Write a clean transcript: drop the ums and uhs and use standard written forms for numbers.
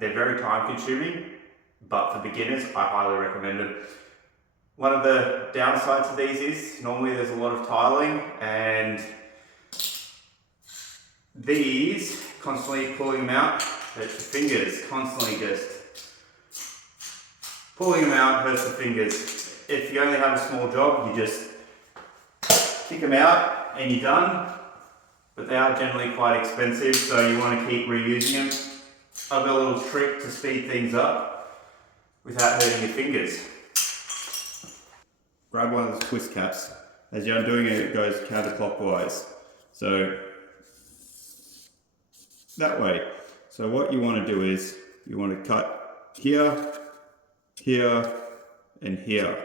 They're very time consuming, but for beginners, I highly recommend them. One of the downsides of these is normally there's a lot of tiling, and these constantly pulling them out hurts the fingers. Constantly just pulling them out hurts the fingers. If you only have a small job, you just kick them out and you're done. But they are generally quite expensive, so you want to keep reusing them. I've got a little trick to speed things up without hurting your fingers. Grab one of the twist caps. As you're doing it, it goes counterclockwise. So that way. So what you want to do is you want to cut here, here, and here.